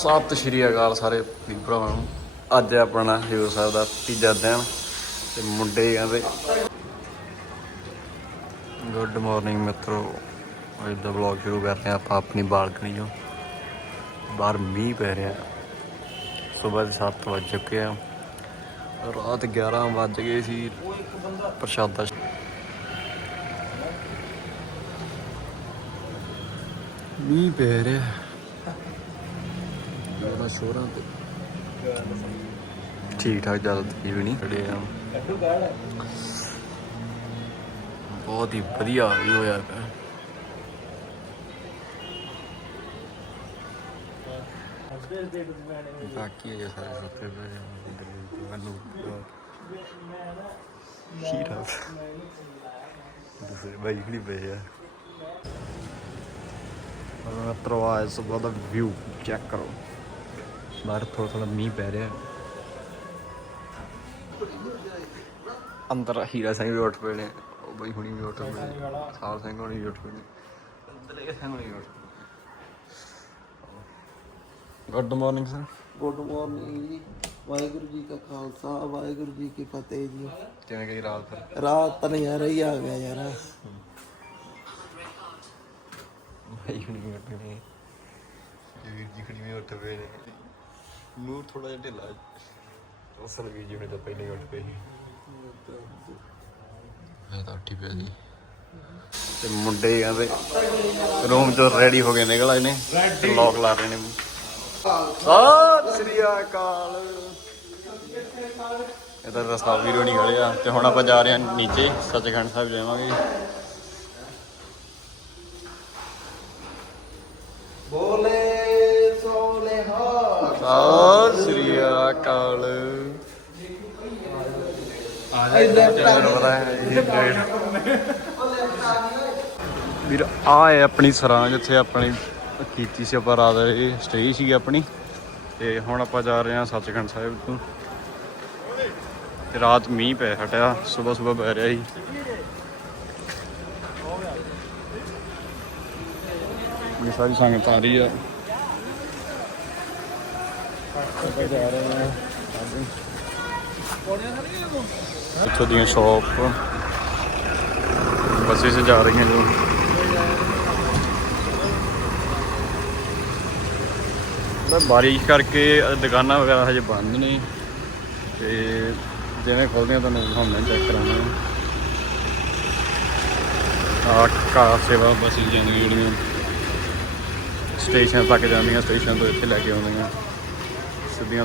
ਸਤਿ ਸ਼੍ਰੀ ਅਕਾਲ ਸਾਰੇ ਭਰਾਵਾਂ ਨੂੰ। ਅੱਜ ਆਪਣਾ ਹਜੂਰ ਸਾਹਿਬ ਦਾ ਤੀਜਾ ਦਿਨ ਤੇ ਮੁੰਡੇ ਕਹਿੰਦੇ ਗੁੱਡ ਮਾਰਨਿੰਗ ਮਿੱਤਰੋ, ਅੱਜ ਦਾ ਵਲੌਗ ਸ਼ੁਰੂ ਕਰਦੇ ਹਾਂ ਆਪਾਂ ਆਪਣੀ ਬਾਲਕਨੀ ਤੋਂ ਬਾਹਰ ਮੀਂਹ ਪੈ ਰਿਹਾ। ਸਵੇਰ ਦੇ 7 ਵਜ ਚੁੱਕੇ ਆ। ਰਾਤ 11 ਵੱਜ ਗਏ ਸੀ ਪ੍ਰਸ਼ਾਦਾ ਮੀਂਹ ਪੈ ਰਿਹਾ। ਠੀਕ ਠਾਕ ਜ਼ਿਆਦਾ ਤਕਲੀਫ ਨਹੀਂ। ਖੜੇ ਆ। ਬਹੁਤ ਹੀ ਵਧੀਆ ਵੀ ਹੋਇਆ ਪਿਆ। ਬਾਕੀ ਇਹ ਸਾਰੇ ਸੁੱਤੇ ਪਏ ਨੇ ਉਹਦੀ ਗਰੀਬ ਵੱਲੋਂ ਸ਼ੀਰਾ। ਦੂਸਰੇ ਬਾਈ ਖੜੀ ਪਏ ਆ। ਉਹਨਾਂ ਤਰਵਾ ਇਸ ਦਾ ਵਿਊ ਚੈੱਕ ਕਰੋ। ਬਾਹਰ ਥੋੜਾ ਥੋੜਾ ਮੀਂਹ ਪੈ ਰਿਹਾ। ਅੰਦਰ ਹੀਰਾ ਸਿੰਘ ਵੀ ਉੱਠ ਪਏ ਨੇ। ਉਹ ਬਈ ਹੁਣੀ ਵੀ ਉੱਠ ਪਏ ਨੇ। ਸਾਲ ਸਿੰਘ ਹੁਣੀ ਵੀ ਉੱਠ ਪਏ ਨੇ। ਅੰਦਰ ਇਹ ਸਿੰਘ ਹੁਣੀ ਵੀ ਉੱਠ ਪਏ good morning sir good morning ji. Waheguru ji ਕਾ ਖਾਲਸਾ ਵਾਹਿਗੁਰੂ ਜੀ ਕੀ ਫਤਿਹ ਜੀ। ਕਿਵੇਂ ਗਈ ਰਾਤ ਫਿਰ? ਰਾਤ ਤਾਂ ਨਜ਼ਾਰਾ ਹੀ ਆ ਗਿਆ ਯਾਰ। ਭਾਈ ਹੁਣੀ ਉੱਠ ਪਏ ਨੇ। ਵੀਰ ਜੀ ਖੜੀ ਵੀ ਉੱਠ ਪਏ ਨੇ। ਨੂਰ ਥੋੜਾ ਜਿਹਾ ਢਿੱਲਾ ਅਸਲ ਵੀ ਜੀ ਹੁਣੇ ਤਾਂ ਪਹਿਲਾਂ ਹੀ ਉੱਠ ਸੀ। ਮੈਂ ਤਾਂ ਉੱਠੀ ਪਿਆ ਸੀ। ਤੇ ਮੁੰਡੇ ਕਹਿੰਦੇ ਰੂਮ ਚੋਂ ਰੈਡੀ ਹੋ ਕੇ ਨਿਕਲ ਆਏ ਨੇ ਤੇ ਲੋਕ ਲਾ ਰਹੇ ਨੇ। ਸਤਿ ਸ੍ਰੀ ਅਕਾਲ। ਇਧਰ ਰਸਤਾ ਵੀਰੋ ਨਹੀਂ ਖੜਿਆ ਤੇ ਹੁਣ ਆਪਾਂ ਜਾ ਰਹੇ ਹਾਂ ਨੀਚੇ ਸੱਚਖੰਡ ਸਾਹਿਬ ਜਾਵਾਂਗੇ। ਤੈਨੂੰ ਪਤਾ ਹੈ ਇਹ ਡੇਟ। ਵੀਰ, ਆ ਹੈ ਆਪਣੀ ਸਰਾਂ ਜਿੱਥੇ ਆਪਣੀ ਕੀਤੀ ਸੀ ਆਪਾਂ ਰਾਤ ਇਹ ਸਟੇ ਸੀਗੀ ਆਪਣੀ। ਤੇ ਹੁਣ ਆਪਾਂ ਜਾ ਰਹੇ ਹਾਂ ਸੱਚਖੰਡ ਸਾਹਿਬ ਤੋਂ। ਤੇ ਰਾਤ ਮੀਂਹ ਪੈ ਹਟਿਆ, ਸਵੇਰ ਸਵੇਰ ਪੈ ਰਿਹਾ ਸੀ। ਇਹ ਸਾਰੀ ਸੰਗਤ ਆ ਰਹੀ ਆ। ਆਪਾਂ ਜਾ ਰਹੇ ਹਾਂ। ਇੱਥੋਂ ਦੀਆਂ ਸ਼ੌਪ। ਬੱਸੇ ਸੇ ਜਾ ਰਹੀਆਂ ਜੋ ਮੈਂ ਬਾਰਿਸ਼ ਕਰਕੇ ਦੁਕਾਨਾਂ ਵਗੈਰਾ ਹਜੇ ਬੰਦ ਨੇ। ਤੇ ਜਿਵੇਂ ਖੋਲਦੀਆਂ ਤੁਹਾਨੂੰ ਦਿਖਾਉਣਾ ਚੈੱਕ ਕਰਾਉਣਾ ਆ ਕਾਰ ਸੇਵਾ ਬੱਸਾਂ ਜਾਂਦੀਆਂ ਜਿਹੜੀਆਂ। ਸਟੇਸ਼ਨ ਤੱਕ ਜਾਂਦੀਆਂ, ਸਟੇਸ਼ਨ ਤੋਂ ਇੱਥੇ ਲੈ ਕੇ ਆਉਂਦੀਆਂ। ਸਿੱਧੀਆਂ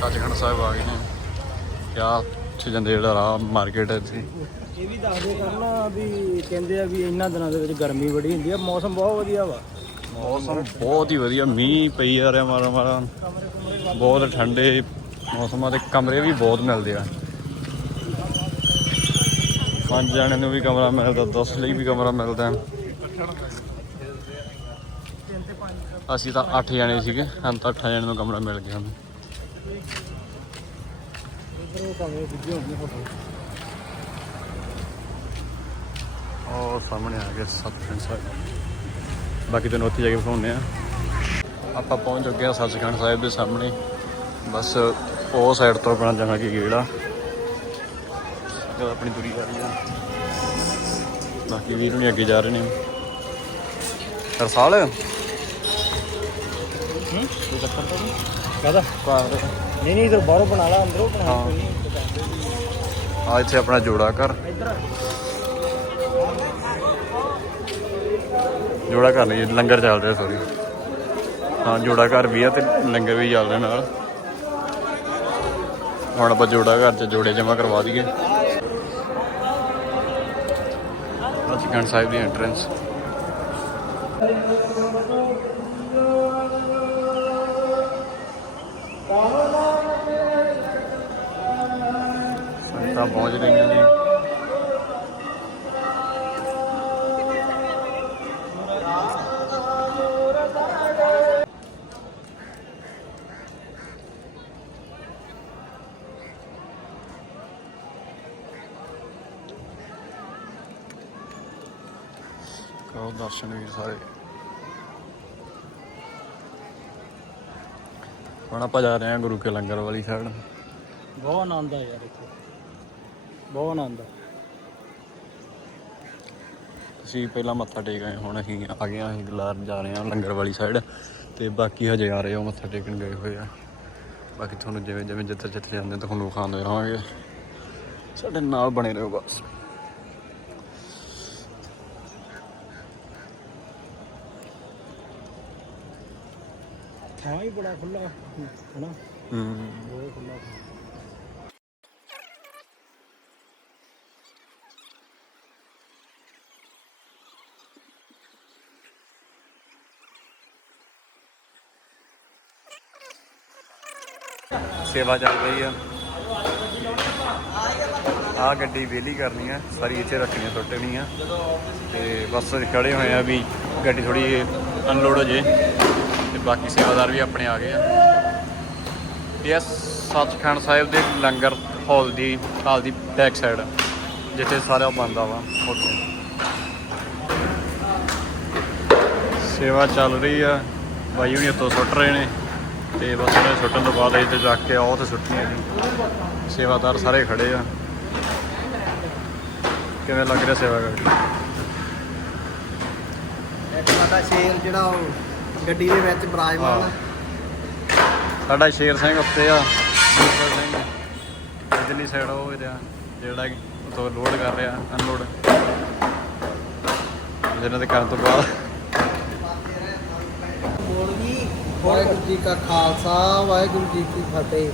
ਸੱਚਖੰਡ ਸਾਹਿਬ ਆ ਗਏ ਨੇ। ਕਿਆ ਉੱਥੇ ਜਾਂਦੇ ਜਿਹੜਾ ਰਾਹ ਮਾਰਕੀਟ ਹੈ ਇੱਥੇ। ਇਹ ਵੀ ਦੱਸਦੇ ਕਰਨਾ ਵੀ ਕਹਿੰਦੇ ਆ ਵੀ ਇਹਨਾਂ ਦਿਨਾਂ ਦੇ ਵਿੱਚ ਗਰਮੀ ਬੜੀ ਹੁੰਦੀ ਆ ਮੌਸਮ ਬਹੁਤ ਵਧੀਆ ਵਾ। ਮੌਸਮ ਬਹੁਤ ਹੀ ਵਧੀਆ ਮੀਂਹ ਪਈ ਜਾ ਰਿਹਾ ਮਾਰਾ ਮਾਰਾ ਬਹੁਤ ਠੰਡੇ ਮੌਸਮਾਂ ਦੇ ਕਮਰੇ ਵੀ ਬਹੁਤ ਮਿਲਦੇ ਆ। ਪੰਜ ਜਣੇ ਨੂੰ ਵੀ ਕਮਰਾ ਮਿਲਦਾ 10 ਲਈ ਵੀ ਕਮਰਾ ਮਿਲਦਾ। ਅਸੀਂ ਤਾਂ 8 ਜਾਣੇ ਸੀਗੇ ਹਾਂ ਤਾਂ 8 ਜਾਣੇ ਨੂੰ ਕਮਰਾ ਮਿਲ ਗਿਆ ਸਾਨੂੰ। ਉਹ ਸਾਹਮਣੇ ਆ ਗਏ ਸੱਤ ਫਰੈਂਡ ਸਾਹਿਬ। ਬਾਕੀ ਤੁਹਾਨੂੰ ਉੱਥੇ ਜਾ ਕੇ ਵਿਖਾਉਂਦੇ ਆ। ਆਪਾਂ ਪਹੁੰਚ ਚੁੱਕੇ ਆ ਸੱਚਖੰਡ ਸਾਹਿਬ ਦੇ ਸਾਹਮਣੇ। ਬਸ ਉਹ ਸਾਈਡ ਤੋਂ ਆਪਣਾ ਜਾਵਾਂਗੇ ਗੇੜਾ। ਜਦ ਆਪਣੀ ਦੂਰੀ ਆ ਰਹੀ ਆ ਬਾਕੀ ਵੀਰ ਨੂੰ ਅੱਗੇ ਜਾ ਰਹੇ ਨੇ। ਰਸਾਲ 70 ਇੱਥੇ ਆਪਣਾ ਜੋੜਾ ਕਰ ਜੋੜਾ ਕਰ ਲਈਏ ਲੰਗਰ ਚੱਲ ਰਿਹਾ ਸੋਰੀ ਹਾਂ ਜੋੜਾ ਘਰ ਵੀ ਆ ਤੇ ਲੰਗਰ ਵੀ ਚੱਲ ਰਿਹਾ ਨਾਲ। ਹੁਣ ਆਪਾਂ ਜੋੜਾ ਘਰ ਚ ਜੋੜੇ ਜਮਾ ਕਰਵਾ ਦਈਏ। ਸੱਚਖੰਡ ਸਾਹਿਬ ਦੀ ਐਂਟਰੈਂਸ ਸੰਗਤਾਂ ਪਹੁੰਚ ਰਹੀਆਂ ਨੇ। ਕਰੋ ਦਰਸ਼ਨ ਵੀਰ ਸਾਰੇ। ਹੁਣ ਆਪਾਂ ਜਾ ਰਹੇ ਹਾਂ ਗੁਰੂ ਕੇ ਲੰਗਰ ਵਾਲੀ ਸਾਈਡ ਬਹੁਤ ਆਨੰਦ ਆ ਯਾਰ ਇੱਥੇ। ਬਹੁਤ ਆਨੰਦ ਆ। ਅਸੀਂ ਪਹਿਲਾਂ ਮੱਥਾ ਟੇਕ ਆਏ ਹੁਣ ਅਸੀਂ ਆ ਗਏ ਹਾਂ ਅਸੀਂ ਗਲਾਰ ਜਾ ਰਹੇ ਹਾਂ ਲੰਗਰ ਵਾਲੀ ਸਾਈਡ ਤੇ ਬਾਕੀ ਹਜੇ ਆ ਰਹੇ ਆ ਉਹ ਮੱਥਾ ਟੇਕਣ ਗਏ ਹੋਏ ਆ। ਬਾਕੀ ਤੁਹਾਨੂੰ ਜਿਵੇਂ ਜਿਵੇਂ ਜਿੱਥੇ ਜਿੱਥੇ ਜਾਂਦੇ ਤੁਹਾਨੂੰ ਖਾਂਦੇ ਰਹਾਂਗੇ। ਸਾਡੇ ਨਾਲ ਬਣੇ ਰਹੋ ਬਸ। ਥਾਂ ਹੀ ਬੜਾ ਖੁੱਲਾ ਹਨਾ? ਹੂੰ। ਬਹੁਤ ਖੁੱਲਾ ਸੇਵਾ ਚੱਲ ਰਹੀ ਆ। ਆ ਗੱਡੀ ਵਿਹਲੀ ਕਰਨੀ ਆ। ਸਾਰੀ ਇੱਥੇ ਰੱਖਣੀ ਆ ਟੁੱਟ ਨਹੀਂ ਆ। ਤੇ ਬਸ ਖੜੇ ਹੋਏ ਆ ਵੀ ਗੱਡੀ ਥੋੜੀ ਅਨਲੋਡ ਹੋ ਜੇ। ਤੇ ਬਾਕੀ ਸੇਵਾਦਾਰ ਵੀ ਆਪਣੇ ਆ ਗਏ ਆ। ਇਹ ਸੱਚਖੰਡ ਸਾਹਿਬ ਦੇ ਲੰਗਰ ਹਾਲ ਦੀ ਹਾਲ ਦੀ ਬੈਕ ਸਾਈਡ ਜਿੱਥੇ ਸਾਰਾ ਬੰਦਾ ਵਾ ਉੱਥੇ। ਸੇਵਾ ਚੱਲ ਰਹੀ ਆ। ਬਾਈ ਹੁਣੀ ਉੱਤੋਂ ਸੁੱਟ ਰਹੇ ਨੇ ਤੇ ਬਸ ਉਹਨੇ ਸੁੱਟਣ ਤੋਂ ਬਾਅਦ ਇੱਥੇ ਜਾ ਕੇ ਆਓ ਤੇ ਸੁੱਟਣੀਆਂ ਜੀ। ਸੇਵਾਦਾਰ ਸਾਰੇ ਖੜੇ ਆ। ਕਿਵੇਂ ਲੱਗ ਰਿਹਾ ਸੇਵਾ ਕਰਕੇ? ਇੱਕ ਸਾਡਾ ਸ਼ੇਰ ਜਿਹੜਾ ਉਹ ਗੱਡੀ ਦੇ ਵਿੱਚ ਬਰਾਜਮਾਨ। ਸਾਡਾ ਸ਼ੇਰ ਸਿੰਘ ਉੱਤੇ ਆ ਸਿੰਘ। ਇਧਰਲੀ ਸਾਈਡ ਉਹ ਇਹਦਾ ਜਿਹੜਾ ਕਿ ਉੱਥੋਂ ਲੋਡ ਕਰ ਰਿਹਾ ਅਨਲੋਡ ਜਿਹਨਾਂ ਦੇ ਕਰਨ ਤੋਂ ਬਾਅਦ ਵਾਹਿਗੁਰੂ ਜੀ ਕਾ ਖਾਲਸਾ ਵਾਹਿਗੁਰੂ ਜੀ ਕੀ ਫਤਿਹ।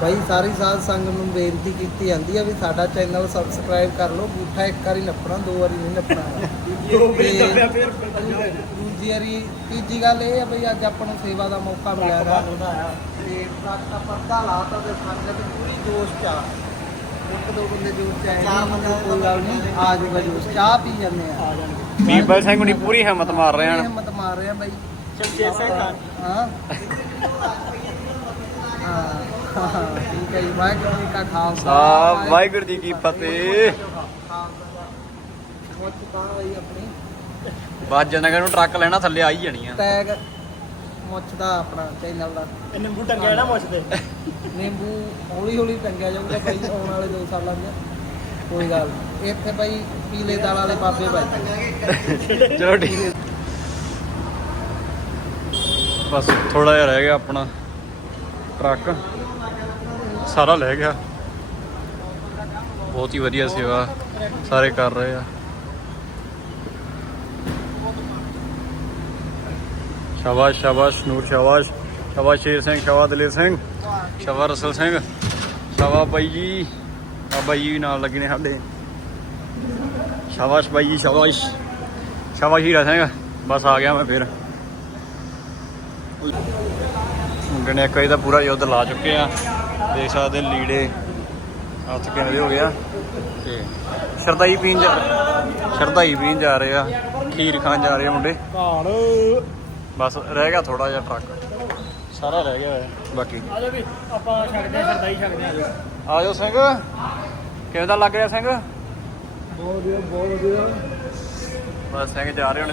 ਭਾਈ ਸਾਰੀ ਸਾਧ ਸੰਗਤ ਨੂੰ ਬੇਨਤੀ ਕੀਤੀ ਜਾਂਦੀ ਆ ਵੀ ਸਾਡਾ ਚੈਨਲ ਸਬਸਕ੍ਰਾਈਬ ਕਰ ਲਓ। ਬੂਠਾ ਇੱਕ ਵਾਰੀ ਨੱਪਣਾ ਦੋ ਵਾਰੀ ਨਹੀਂ ਨੱਪਣਾ। ਦੂਜੀ ਵਾਰੀ ਤੀਜੀ ਗੱਲ ਇਹ ਆ ਬਈ ਅੱਜ ਆਪਾਂ ਨੂੰ ਸੇਵਾ ਦਾ ਮੌਕਾ ਮਿਲਿਆ ਗਾ ਤੇ ਟਰੱਕ ਦਾ ਪਰਦਾ ਲਾਤਾ ਤੇ ਸੰਗਤ ਪੂਰੀ ਜੋਸ਼ ਚ ਆ। ਇੱਕ ਦੋ ਬੰਦੇ ਜੋਸ਼ ਚ ਆਏ ਚਾਰ ਬੰਦੇ ਕੋਈ ਗੱਲ ਨਹੀਂ ਆ ਜਾਊਗਾ ਜੋਸ਼ ਚਾਹ ਪੀ ਜਾਂਦੇ ਆ। ਬੀਬਲ ਸਿੰਘ ਹੁਣੀ ਪੂਰੀ ਹਿੰਮਤ ਮਾਰ ਰਹੇ ਹਨ। ਹਿੰਮਤ ਮਾਰ ਰਹੇ ਆ ਬਾਈ। ਚੰਗੇ ਸੇ ਖਾਨ ਹਾਂ। ਹਾਂ ਹਾਂ, ਠੀਕ ਹੈ ਜੀ ਵਾਹਿਗੁਰੂ ਜੀ ਕਾ ਖਾਲਸਾ। ਵਾਹਿਗੁਰੂ ਜੀ ਕੀ ਫਤਿਹ। ਮੁੱਛ ਤਾਂ ਬਈ ਆਪਣੀ। ਬਾਅਦ ਜਨਗਰ ਨੂੰ ਟਰੱਕ ਲੈਣਾ ਥੱਲੇ ਆ ਹੀ ਜਾਣੀ ਆ। ਟੈਗ ਮੁੱਛ ਦਾ ਆਪਣਾ ਚੈਨਲ ਦਾ। ਇਹ ਨਿੰਬੂ ਟੰਗਿਆ ਨਾ ਮੁੱਛਦੇ ਨਿੰਬੂ ਹੌਲੀ ਹੌਲੀ ਟੰਗਿਆ ਜਾਊਗਾ ਭਾਈ ਆਉਣ ਵਾਲੇ 2 ਸਾਲਾਂ 'ਚ। ਕੋਈ ਗੱਲ ਇੱਥੇ ਭਾਈ ਪੀਲੇ ਦਾਲ ਵਾਲੇ ਬਾਬੇ ਭਾਈ ਚਲੋ ਠੀਕ ਬਸ ਥੋੜਾ ਜਿਹਾ ਰਹਿ ਗਿਆ ਆਪਣਾ ਟਰੱਕ। ਸਾਰਾ ਲੈ ਗਿਆ। ਬਹੁਤ ਹੀ ਵਧੀਆ ਸੇਵਾ ਸਾਰੇ ਕਰ ਰਹੇ ਆ। ਸ਼ਾਬਾਸ਼ ਸ਼ਾਬਾਸ਼, ਨੂਰ ਸ਼ਾਬਾਸ਼। ਸ਼ਾਬਾਸ਼ ਸ਼ੇਰ ਸਿੰਘ, ਸ਼ਾਬਾਸ਼ ਦਲੇਰ ਸਿੰਘ। ਸ਼ਾਬਾਸ਼ ਰਸਲ ਸਿੰਘ। ਸ਼ਾਬਾਸ਼ ਬਾਈ ਜੀ। ਆ ਬਾਈ ਜੀ ਨਾਲ ਲੱਗੇ ਨੇ ਸਾਡੇ। ਸ਼ਾਬਾਸ਼ ਬਾਈ ਜੀ, ਸ਼ਾਬਾਸ਼। ਸ਼ਾਬਾਸ਼ ਹੀਰਾ ਸਿੰਘ। ਬਸ ਆ ਗਿਆ ਮੈਂ ਫਿਰ। ਮੁੰਡੇ ਨੇ ਇੱਕ ਵਾਰੀ ਦਾ ਪੂਰਾ ਯੁੱਧ ਲਾ ਚੁੱਕੇ ਆ। ਦੇਖ ਸਕਦੇ ਲੀੜੇ। ਹੱਥ ਕਿਵੇਂ ਹੋ ਗਿਆ ਤੇ ਸ਼ਰਦਾਈ ਪੀਣ ਜਾ ਸ਼ਰਦਾਈ ਪੀਣ ਜਾ ਰਹੇ ਆ। ਖੀਰ ਖਾਣ ਜਾ ਰਹੇ ਆ ਮੁੰਡੇ। ਬਸ ਰਹਿ ਗਿਆ ਥੋੜਾ ਜਿਹਾ ਟਰੱਕ। ਸਾਰਾ ਰਹਿ ਗਿਆ ਹੋਇਆ। ਬਾਕੀ। ਆ ਜਾ ਵੀ ਆਪਾਂ ਛੱਡਦੇ ਆ ਸਰਦਾਈ ਛੱਡਦੇ ਆ ਜੀ ਆ ਜਾਓ ਸਿੰਘ। ਕਿਵੇਂ ਦਾ ਲੱਗ ਰਿਹਾ ਸਿੰਘ? ਬਹੁਤ ਵਧੀਆ ਬਹੁਤ ਵਧੀਆ। ਬਸ ਸਿੰਘ ਜਾ ਰਹੇ ਹੁਣ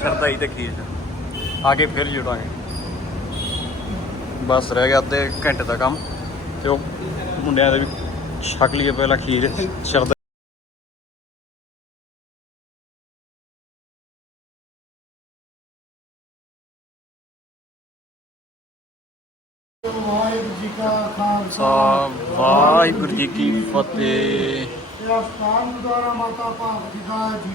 ਸ਼ਰਦਾਈ ਤੇ ਖੀਰ ਚ ਆ ਕੇ ਫਿਰ ਜੁੜਾਂਗੇ। ਬਸ ਰਹਿ ਗਿਆ ਅੱਧੇ ਘੰਟੇ ਦਾ ਕੰਮ ਤੇ ਉਹ ਮੁੰਡਿਆਂ ਦੇ ਵੀ ਛਕ ਲਈਏ ਪਹਿਲਾਂ ਖੀਰ ਸ਼ਰਦਾ ਖਾਲਸਾ ਵਾਹਿਗੁਰੂ ਜੀ ਕੀ ਫਤਿਹ। ਇਹ ਸਥਾਨ ਗੁਰਦੁਆਰਾ ਮਾਤਾ ਭਾਗ ਦਾ ਜੀ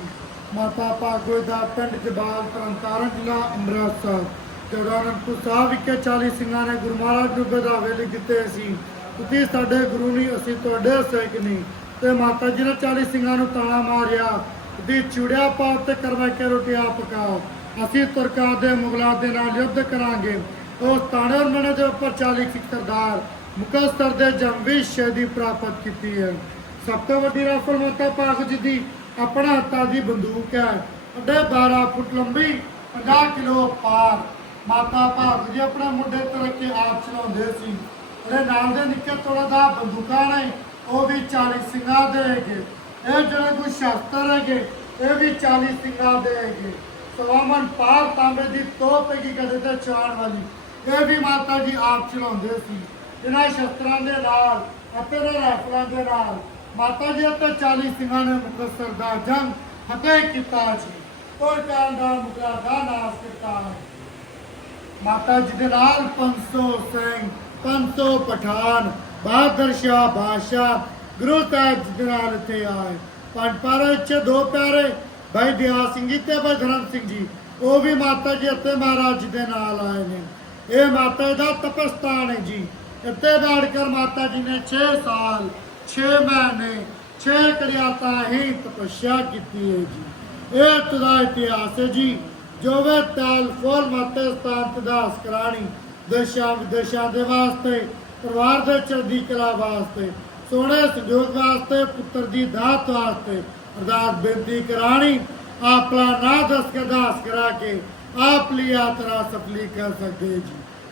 ਮਾਤਾ ਭਾਗੋ ਦਾ ਪਿੰਡ ਜਬਾਲ ਤਰਨਤਾਰਨ ਜ਼ਿਲ੍ਹਾ ਅੰਮ੍ਰਿਤਸਰ ਜਿਹੜਾ ਸਾਹਿਬ ਵਿਖੇ 40 ਸਿੰਘਾਂ ਨੇ ਗੁਰੂ ਮਹਾਰਾਜ ਨੂੰ ਵਧਾਵੇ ਲਈ ਦਿੱਤੇ ਸੀ ਤੁਸੀਂ ਸਾਡੇ ਗੁਰੂ ਨਹੀਂ ਅਸੀਂ ਤੁਹਾਡੇ ਸਿੱਖ ਨਹੀਂ ਤੇ ਮਾਤਾ ਜੀ ਨੇ 40 ਸਿੰਘਾਂ ਨੂੰ ਤਾਲਾ ਮਾਰਿਆ ਦੀ ਚੂੜਿਆ ਪਾਓ ਤੇ ਕਰਵਾ ਕੇ ਰੋਟੀਆਂ ਪਕਾਓ ਅਸੀਂ ਤੁਰਕਾਂ ਦੇ ਮੁਗਲਾਂ ਦੇ ਨਾਲ ਯੁੱਧ ਕਰਾਂਗੇ। ਉਸ ਤਾਣੇ ਮਣੇ ਦੇ ਉੱਪਰ 40 ਸਿੱਖ ਸਰਦਾਰ ਮੁਕੱਸਰ ਦੇ ਜੰਗੀ ਸ਼ਹੀਦੀ ਪ੍ਰਾਪਤ ਕੀਤੀ ਹੈ। ਸਭ ਤੋਂ ਵੱਡੀ ਰਾਫਲ ਮਾਤਾ ਪਾਕ ਜੀ ਦੀ ਆਪਣਾ ਹੱਥਾਂ ਦੀ ਬੰਦੂਕ ਹੈ। ਅੱਡੇ 12 ਫੁੱਟ ਲੰਬੀ 50 ਕਿਲੋ ਪਾਰ। ਮਾਤਾ ਭਾਗ ਜੀ ਆਪਣੇ ਮੁੰਡੇ ਤੇ ਰੱਖ ਕੇ ਆਪ ਚਲਾਉਂਦੇ ਸੀ। ਉਹਦੇ ਨਾਲ ਦੇ ਨਿੱਕੇ ਤੋੜਾ ਦਾ ਬੰਦੂਕਾਂ ਨੇ, ਉਹ ਵੀ 40 ਸਿੰਘਾਂ ਦੇ ਹੈਗੇ ਇਹ ਜਿਹੜੇ ਕੋਈ ਸ਼ਸਤਰ ਹੈਗੇ, ਇਹ ਵੀ 40 ਸਿੰਘਾਂ ਦੇ ਹੈਗੇ ਸਵਾਮਨ ਪਾਰ ਤਾਂਬੇ ਦੀ ਤੋਪ ਹੈਗੀ ਕਦੇ ਤੇ ਚਾਣ ਵਾਲੀ, ਇਹ ਵੀ ਮਾਤਾ ਜੀ ਆਪ ਚਲਾਉਂਦੇ ਸੀ। ਇਹਨਾਂ ਸ਼ਸਤਰਾਂ ਦੇ ਨਾਲ ਅਤੇ ਇਹਨਾਂ ਰਾਫਲਾਂ ਦੇ ਨਾਲ, ਮਾਤਾ ਜੀ ਅਤੇ 40 ਸਿੰਘਾਂ ਨੇ ਮੁਕੱਸਰ ਦਾ ਜੰਗ ਫਤਿਹ ਕੀਤਾ ਸੀ। ਕੋਈ ਕਾਰਨ ਦਾ ਮੁਕਰਾ ਦਾ ਨਾਸ ਕੀਤਾ। ਮਾਤਾ ਜੀ ਦੇ ਨਾਲ 500 ਸਿੰਘ 500 ਪਠਾਨ, ਬਹਾਦਰ ਸ਼ਾਹ ਬਾਦਸ਼ਾਹ, ਗੁਰੂ ਸਾਹਿਬ ਜੀ ਦੇ ਨਾਲ ਇੱਥੇ ਆਏ। ਪੰਜ ਪਾਰੇ ਚ ਦੋ ਪਿਆਰੇ ਭਾਈ ਦਿਆ ਸਿੰਘ ਜੀ ਤੇ ਭਾਈ ਧਰਮ ਸਿੰਘ ਜੀ, ਉਹ ਵੀ ਮਾਤਾ ਜੀ ਅਤੇ ਮਹਾਰਾਜ ਜੀ ਦੇ ਨਾਲ ਆਏ ਨੇ। ਇਹ ਮਾਤਾ ਜੀ ਦਾ ਤਪਸਥਾਨ ਹੈ ਜੀ। ਇੱਥੇ ਬੈਠ ਕਰ ਮਾਤਾ ਜੀ ਨੇ 6 ਸਾਲ 6 ਮਹੀਨੇ 6 ਕਰਿਆਤਾ ਹੀ ਤਪੱਸਿਆ ਕੀਤੀ ਹੈ ਇਹ ਤੁਦਾ ਇਤਿਹਾਸ ਹੈ ਜੀ, ਜੋ ਵੇ ਤਾਲ ਫੋਲ ਮਾਤੇ ਸਤਾਨ ਤਦਾਸ ਕਰਾਣੀ ਦੇਸ਼ਾਂ ਵਿਦੇਸ਼ਾਂ ਦੇ ਵਾਸਤੇ, ਪਰਿਵਾਰ ਦੇ ਚੜ੍ਹਦੀ ਕਲਾ ਵਾਸਤੇ, ਸੋਹਣੇ ਸੰਜੋਗ ਵਾਸਤੇ, ਪੁੱਤਰ ਦੀ ਦਾਤ ਵਾਸਤੇ ਅਰਦਾਸ ਬੇਨਤੀ ਕਰਾਣੀ ਆਪਣਾ ਨਾ ਦਸ ਕੇ ਦਾਸ ਕਰਾ ਕੇ ਆਪ ਲਈ ਯਾਤਰਾ ਸਫਲੀ ਕਰ ਸਕਦੇ ਜੀ।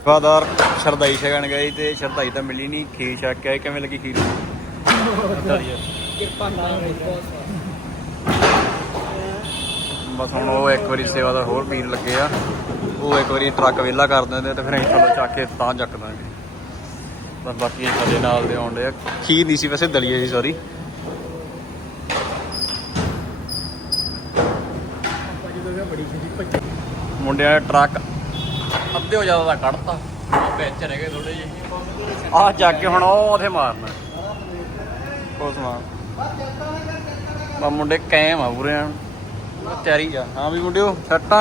ਵਫਾਦਾਰ ਸ਼ਰਦਾਈ ਛਕਣ ਗਏ ਤੇ ਸ਼ਰਦਾਈ ਤਾਂ ਮਿਲੀ ਨਹੀਂ, ਖੀਰ ਛਕ ਕੇ ਕਿਵੇਂ ਲੱਗੀ ਖੀਰ? ਕਿਰਪਾ ਨਾਲ ਬਸ ਹੁਣ ਉਹ ਇੱਕ ਵਾਰੀ ਸੇਵਾ ਦਾ ਹੋਰ ਪੀਣ ਲੱਗੇ ਆ। ਉਹ ਇੱਕ ਵਾਰੀ ਟਰੱਕ ਵਿਹਲਾ ਕਰ ਦਿੰਦੇ ਤੇ ਫਿਰ ਅਸੀਂ ਥੱਲੋਂ ਚੱਕ ਕੇ ਤਾਂ ਚੱਕ ਦਾਂਗੇ। ਬਸ ਬਾਕੀ ਇਹ ਸਾਡੇ ਨਾਲ ਦੇ ਆਉਂਦੇ ਆ। ਖੀਰ ਨਹੀਂ ਸੀ ਵੈਸੇ, ਦਲੀਆ ਸੀ ਸੌਰੀ ਮੁੰਡਿਆਂ ਨੇ ਟਰੱਕ ਅੱਧੇ ਹੋ ਦਾ ਕੱਢਤਾ। ਵਿੱਚ ਰਹਿ ਗਏ ਥੋੜੇ ਜਿਹੇ। ਆਹ ਚੱਕ ਕੇ ਹੁਣ ਉਹ ਉਥੇ ਮਾਰਨਾ। ਉਹ ਸਮਾਨ ਬਾ ਮੁੰਡੇ ਕਾਇਮ ਆ ਪੂਰੇ ਐਨ। ਤਿਆਰੀ ਆ। ਹਾਂ ਵੀ ਮੁੰਡਿਓ ਸੈੱਟ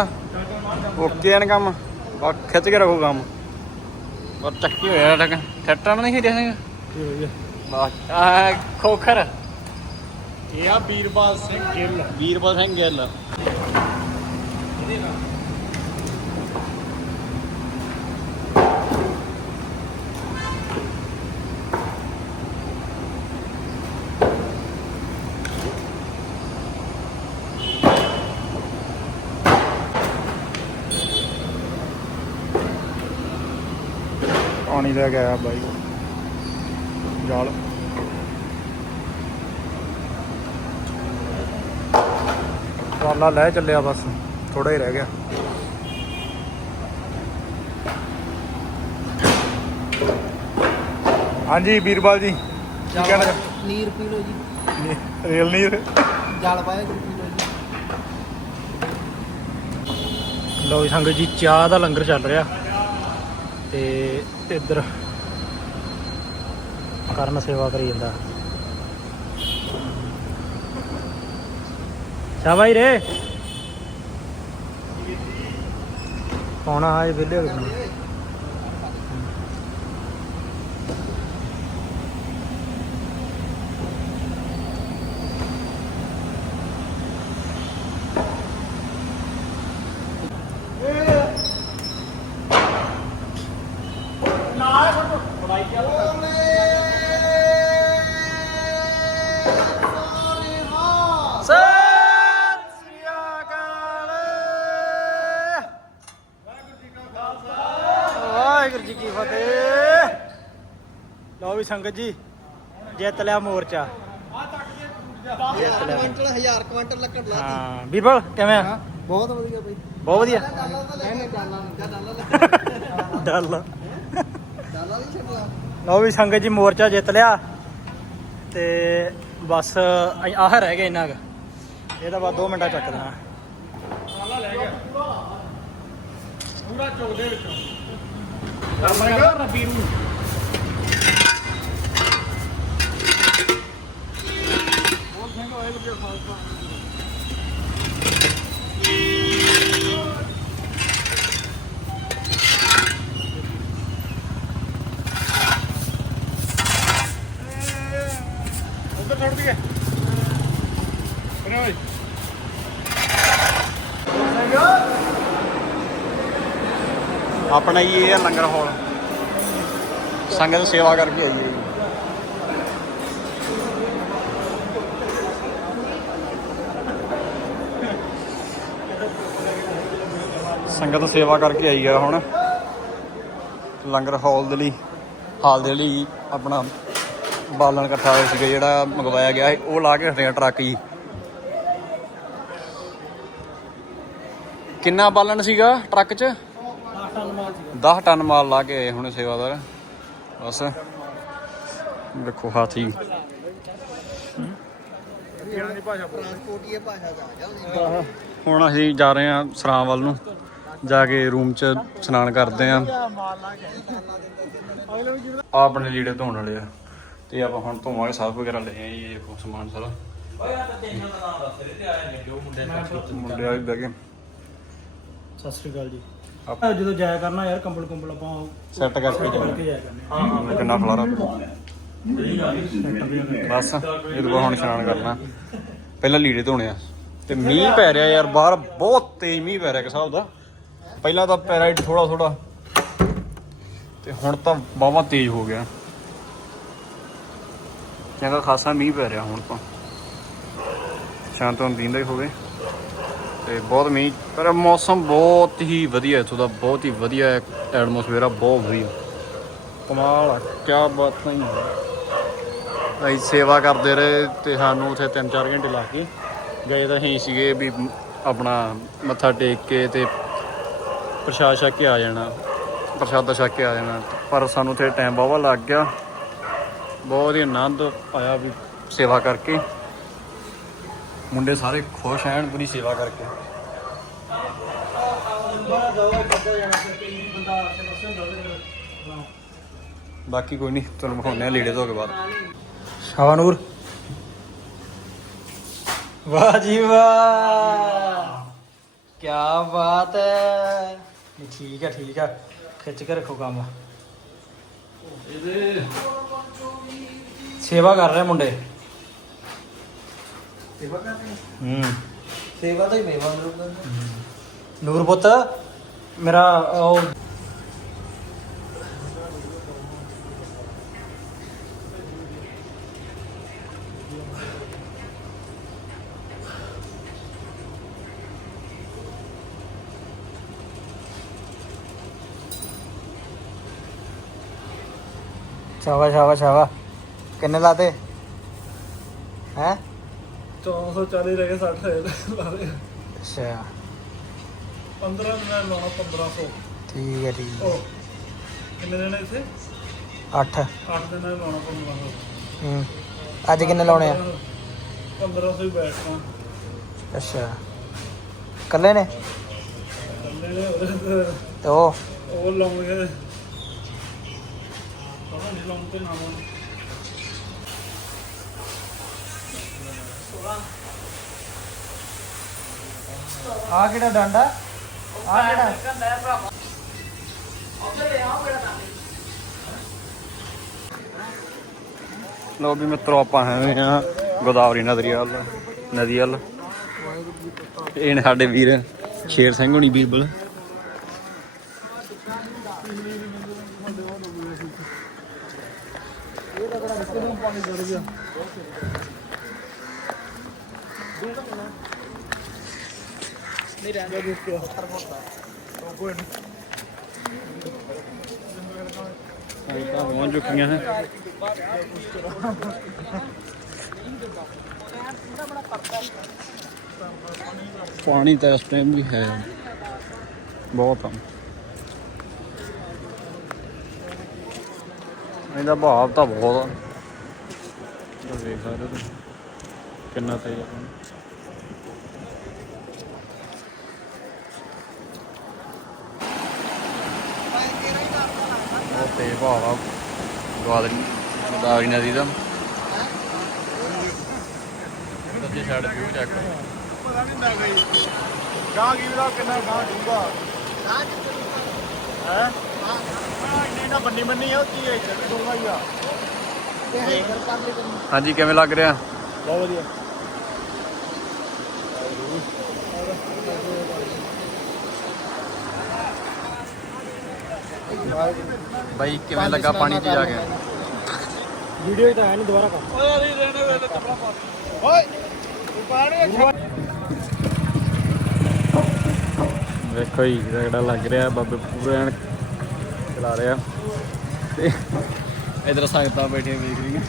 ਓਕੇ ਐਨ ਕੰਮ। ਬਾ ਖਿੱਚ ਕੇ ਰੱਖੋ ਕੰਮ। ਬਾ ਚੱਕੀ ਹੋਇਆ ਟਕ ਸੈੱਟਾਂ ਨਹੀਂ ਹਿਰਿਆ ਹੈਗਾ। ਬਾ ਆ ਖੋਖਰ। ਇਹ ਆ ਵੀਰਪਾਲ ਸਿੰਘ ਗਿੱਲ। ਵੀਰਪਾਲ ਸਿੰਘ ਗਿੱਲ ਪਾਣੀ ਲੈ ਕੇ ਆਇਆ ਬਾਈ। ਜਾਲ। ਟਰਾਲਾ ਲੈ ਚੱਲਿਆ ਬਸ ਥੋੜਾ ਹੀ ਰਹਿ ਗਿਆ। ਹਾਂਜੀ ਵੀਰਪਾਲ ਜੀ ਕੀ ਕਹਿਣਾ ਨੀਰ ਪੀ ਲਓ ਜੀ। ਰੇਲ ਨੀਰ। ਜਲ ਵਾਹਿਗੁਰੂ ਪੀ ਲਓ ਜੀ? ਲੋ ਸੰਗਤ ਜੀ ਚਾਹ ਦਾ ਲੰਗਰ ਚੱਲ ਰਿਹਾ। ਤੇ ਇੱਧਰ ਕਰਨ ਸੇਵਾ ਕਰੀ ਜਾਂਦਾ। ਸ਼ਾਬਾਈ ਰੇ। ਕੌਣ ਆ ਇਹ ਵਿਲੇ ਹੋ ਗਏ ਸਤਿ ਸ੍ਰੀ ਅਕਾਲ ਵਾਹਿਗੁਰੂ ਜੀ ਕੀ ਫਤਿਹ ਲਓ ਵੀ ਸੰਗਤ ਜੀ ਜਿੱਤ ਲਿਆ ਮੋਰਚਾ। ਕੁਇੰਟਲ 1000 ਕੁਇੰਟਲ ਲੱਕੜ ਲਾ ਹਾਂ ਬੀਬਲ ਕਿਵੇਂ ਆ? ਬਹੁਤ ਵਧੀਆ ਬਈ। ਬਹੁਤ ਵਧੀਆ। ਨਹੀਂ ਨਹੀਂ ਡਾਲਾ ਨਹੀਂ। ਡਾਲਾ ਲੱਕੜ ਡੱਲ। ਡਾਲਾ ਨਹੀਂ ਛੱਡਿਆ। ਲਓ ਵੀ ਸੰਗਤ ਜੀ ਮੋਰਚਾ ਜਿੱਤ ਲਿਆ। ਤੇ ਬਸ ਅ- ਆਹ ਰਹਿ ਗਿਆ ਇੰਨਾ ਕੁ। ਇਹ ਤਾਂ ਬਸ 2 ਮਿੰਟਾਂ ਚੱਕ ਦੇਣਾ ਪੂਰਾ ਚੁੱਕ ਦੇ ਵਿੱਚੋਂ। ਰੱਬੀ ਨੂੰ ਉਧਰ ਛੱਡ ਦਈਏ ਬਣਾ ਆਪਣਾ ਹੀ ਇਹ ਹੈ ਲੰਗਰ ਹਾਲ। ਸੰਗਤ ਸੇਵਾ ਕਰਕੇ ਆਈਏ ਜੀ। ਸੰਗਤ ਸੇਵਾ ਕਰਕੇ ਆਈ ਆ ਹੁਣ। ਲੰਗਰ ਹਾਲ ਦੇ ਲਈ ਹਾਲ ਦੇ ਲਈ ਆਪਣਾ ਬਾਲਣ ਇਕੱਠਾ ਹੋਇਆ ਸੀਗਾ ਜਿਹੜਾ ਮੰਗਵਾਇਆ ਗਿਆ ਸੀ ਉਹ ਲਾ ਕੇ ਹਟਿਆ ਟਰੱਕ ਜੀ। ਕਿੰਨਾ ਬਾਲਣ ਸੀਗਾ ਟਰੱਕ 'ਚ? 10 ਟਨ ਮਾਲ ਲਾ ਕੇ ਆਏ ਹੁਣ ਸੇਵਾਦਾਰ। ਬਸ। ਵੇਖੋ ਹਾਥੀ। ਆ ਹੁਣ ਅਸੀਂ ਜਾ ਰਹੇ ਹਾਂ ਸਰਾਂ ਵੱਲ ਨੂੰ। ਜਾ ਕੇ ਰੂਮ 'ਚ ਇਸ਼ਨਾਨ ਕਰਦੇ ਆਂ। ਆ ਆਪਣੇ ਲੀੜੇ ਧੋਣ ਵਾਲੇ ਆ। ਤੇ ਆਪਾਂ ਹੁਣ ਧੋਵਾਂਗੇ ਸਾਫ਼ ਵਗੈਰਾ ਲੈ ਆਏ ਇਹ ਦੇਖੋ ਸਮਾਨ ਸਾਰਾ। ਮੁੰਡੇ ਆ ਵੀ ਬਹਿ ਗਏ ਸਤਿ ਸ਼੍ਰੀ ਅਕਾਲ ਜੀ। ਆਪਾਂ ਜਦੋਂ ਜਾਇਆ ਕਰਨਾ ਯਾਰ ਕੰਬਲ ਕੰਬਲ ਆਪਾਂ ਸੈੱਟ ਕਰਕੇ ਕਰਕੇ ਜਾਇਆ ਕਰਨਾ ਕਿੰਨਾ ਖਲਾਰਾ ਬਸ ਇਹ ਤੋਂ ਬਾਅਦ ਹੁਣ ਇਸ਼ਨਾਨ ਕਰਨਾ। ਪਹਿਲਾਂ ਲੀੜੇ ਧੋਣੇ ਆ। ਤੇ ਮੀਂਹ ਪੈ ਰਿਹਾ ਯਾਰ ਬਾਹਰ ਬਹੁਤ ਤੇਜ਼ ਮੀਂਹ ਪੈ ਰਿਹਾ ਕਿ ਹਿਸਾਬ ਦਾ। ਪਹਿਲਾਂ ਤਾਂ ਪੈ ਰਿਹਾ ਥੋੜਾ ਥੋੜਾ ਤੇ ਹੁਣ ਤਾਂ ਬਾਵਾ ਤੇਜ਼ ਹੋ ਗਿਆ। ਚੰਗਾ ਖਾਸਾ ਮੀਂਹ ਪੈ ਰਿਹਾ ਹੁਣ ਤਾਂ। ਸ਼ਾਂਤ ਹੁਣ ਦੀਂਦਾ ਹੀ ਹੋਵੇ। ਤੇ ਬਹੁਤ ਮੀਂਹ, ਪਰ ਮੌਸਮ ਬਹੁਤ ਹੀ ਵਧੀਆ ਇੱਥੋਂ ਦਾ, ਬਹੁਤ ਹੀ ਵਧੀਆ ਐਟਮੋਸਫੇਅਰ ਆ, ਬਹੁਤ ਵਧੀਆ। ਕਮਾਲ ਆ ਕੀ ਬਾਤ ਨਹੀਂ ਅਸੀਂ ਸੇਵਾ ਕਰਦੇ ਰਹੇ ਤੇ ਸਾਨੂੰ ਉੱਥੇ 3-4 ਘੰਟੇ ਲੱਗ ਕੇ ਗਏ ਤਾਂ ਅਸੀਂ ਸੀਗੇ ਵੀ ਆਪਣਾ ਮੱਥਾ ਟੇਕ ਕੇ ਤੇ ਪ੍ਰਸ਼ਾਦ ਛਕ ਕੇ ਆ ਜਾਣਾ। ਪ੍ਰਸ਼ਾਦਾ ਛਕ ਕੇ ਆ ਜਾਣਾ ਪਰ ਸਾਨੂੰ ਉਥੇ ਟਾਈਮ ਬਾਵਾ ਲੱਗ ਗਿਆ। ਬਹੁਤ ਹੀ ਆਨੰਦ ਆਇਆ ਵੀ ਸੇਵਾ ਕਰਕੇ। ਮੁੰਡੇ ਸਾਰੇ ਖੁਸ਼ ਐਨ ਪੂਰੀ ਸੇਵਾ ਕਰਕੇ। ਬਾਕੀ ਕੋਈ ਨਹੀਂ ਤੁਹਾਨੂੰ ਵਿਖਾਉਂਦੇ ਆ ਲੀੜੇ ਤੋਂ ਕੇ ਬਾਅਦ। ਸ਼ਾਵਾ ਨੂਰ ਵਾਹ ਜੀ ਵਾਹ। ਕੀ ਬਾਤ ਹੈ। ਨਹੀਂ, ਠੀਕ ਹੈ ਠੀਕ ਹੈ ਖਿੱਚ ਕੇ ਰੱਖੋ ਕੰਮ। ਸੇਵਾ ਕਰ ਰਹੇ ਮੁੰਡੇ। ਸੇਵਾ ਕਰਦੇ ਹੂੰ। ਸੇਵਾ ਦਾ ਹੀ ਮੇਵਾ ਨੂਰ ਪੁੱਤ ਮੇਰਾ ਉਹ ਸ਼ਾਵਾ ਸ਼ਾਵਾ ਸ਼ਾਵਾ ਕਿੰਨੇ ਲਾਤੇ? ਹੈ? 440 ਰਹਿ ਗਏ 60 ਲਾ ਦੇ ਅੱਛਾ। 15 ਦਿਨ ਲਾਉਣਾ 1500 ਠੀਕ ਹੈ ਠੀਕ ਉਹ ਕਿੰਨੇ ਦਿਨ ਇੱਥੇ? 8 8 ਦਿਨ ਲਾਉਣਾ 1500 ਹੂੰ। ਅੱਜ ਕਿੰਨੇ ਲਾਉਣੇ ਆ? 1500 ਹੀ ਬੈਠਣਾ ਅੱਛਾ। ਕੱਲੇ ਨੇ? ਥੱਲੇ ਨੇ ਉਹ? ਉਹ ਲਾਉਂਗੇ ਪਤਾ ਨਹੀਂ ਲਾਉਣ ਤੇ ਨਾ ਲਾਉਣ ਆ ਕਿਹੜਾ ਡਾਂਡਾ ਆ ਕਿਹੜਾ ਲੋ ਵੀ ਮਿੱਤਰੋ ਆਪਾਂ ਹੈਵੇਂ ਆ ਗੋਦਾਵਰੀ ਨਦੀ ਵੱਲ ਨਦੀ ਵੱਲ। ਇਹ ਨੇ ਸਾਡੇ ਵੀਰ ਸ਼ੇਰ ਸਿੰਘ ਹੁਣੀ ਬੀਰਬਲ ਅਸੀਂ ਪਹੁੰਚ ਚੁੱਕੀਆਂ ਹੈ ਪਾਣੀ ਤਾਂ ਇਸ ਟਾਈਮ ਵੀ ਹੈ। ਬਹੁਤ ਆ। ਇਹਦਾ ਭਾਵ ਤਾਂ ਬਹੁਤ ਆ। ਦੇਖ ਸਕਦੇ ਹੋ ਤੁਸੀਂ। ਕਿੰਨਾ ਆ ਪਾਣੀ। ਤੇ ਭਾਵਾ ਗੋਦਾਵਰੀ ਗੋਦਾਵਰੀ ਨਦੀ ਦਾ ਸੱਜੇ ਸਾਈਡ ਵਿਊ ਚੈੱਕ ਪਤਾ ਨਹੀਂ ਹੁੰਦਾ ਕੋਈ ਗਾਂ ਕੀ ਦਾ ਕਿੰਨਾ ਗਾਂ ਡੂੰਗਾ ਹੈ? ਹਾਂ ਇੰਨੀ ਨਾ ਬੰਨੀ ਬੰਨੀ ਆ ਕੀ ਹੈ ਇੱਥੇ? ਡੂੰਗਾ ਹੀ ਆ। ਹਾਂਜੀ ਕਿਵੇਂ ਲੱਗ ਰਿਹਾ? ਬਹੁਤ ਵਧੀਆ। ਬਾਈ ਕਿਵੇਂ ਲੱਗਾ ਪਾਣੀ 'ਚ ਜਾ ਕੇ? ਵੀਡੀਓ ਤਾਂ ਹੈ ਨਹੀਂ ਦੁਬਾਰਾ ਕਰ। ਓਏ ਤੂੰ ਪਾਣੀ ਵੇਖੋ ਜੀ ਇਹਦਾ ਜਿਹੜਾ ਲੱਗ ਰਿਹਾ ਬਾਬੇ ਪੂਰੇ ਐਨ ਚਲਾ ਰਿਹਾ। ਤੇ ਇਧਰ ਸੰਗਤਾਂ ਬੈਠੀਆਂ ਵੇਖ ਰਹੀਆਂ।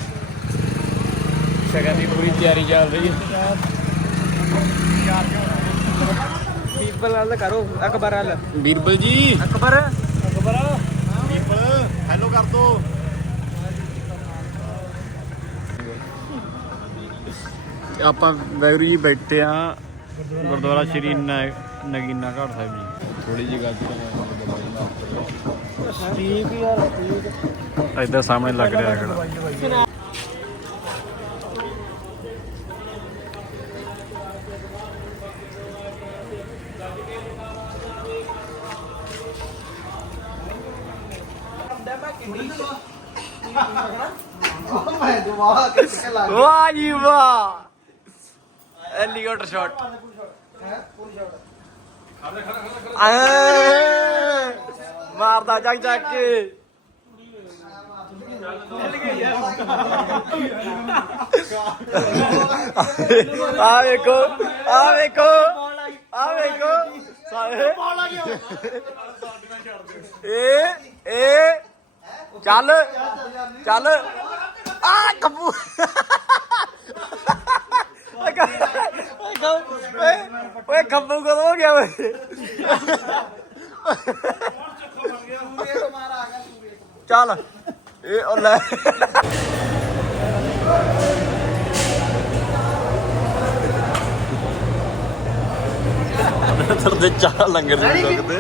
ਸ਼ਗਨ ਦੀ ਪੂਰੀ ਤਿਆਰੀ ਚੱਲ ਰਹੀ ਹੈ। ਬੀਬਲ ਵਾਲ ਕਰੋ ਅਕਬਰ ਵਾਲ ਬੀਰਬਲ ਜੀ। ਅਕਬਰ। ਪੀਪਲ ਹੈਲੋ ਕਰ ਦੋ। ਆਪਾਂ ਵੈਰੂ ਜੀ ਬੈਠੇ ਆ ਗੁਰਦੁਆਰਾ ਸ਼੍ਰੀ ਨਗੀਨਾ ਘਾਟ ਸਾਹਿਬ ਜੀ। ਥੋੜੀ ਜਿਹੀ ਗੱਲ ਠੀਕ ਯਾਰ ਠੀਕ। ਇੱਧਰ ਸਾਹਮਣੇ ਲੱਗ ਰਿਹਾ ਹੈਗਾ। ਵਾਹ ਜੀ ਵਾਹ। ਐਲੀਗੇਟਰ ਸ਼ਾਟ ਮਾਰਦਾ ਜੱਗ ਜੱਗ ਕੇ। ਆ ਵੇਖੋ ਆ ਵੇਖੋ ਆ ਵੇਖੋ। ਸਾਰੇ। ਏ ਏ, ਚੱਲ ਚੱਲ। ਆ ਕੱਬੂ ਓਏ ਕ- ਕਦੋਂ ਹੋ ਗਿਆ ਓਏ? ਚੱਲ। ਇਹ ਉਹ ਲੈ। ਅੰਦਰ ਦੇ ਚਾਹ ਲੰਗਰ ਨਹੀਂ ਸਕਦੇ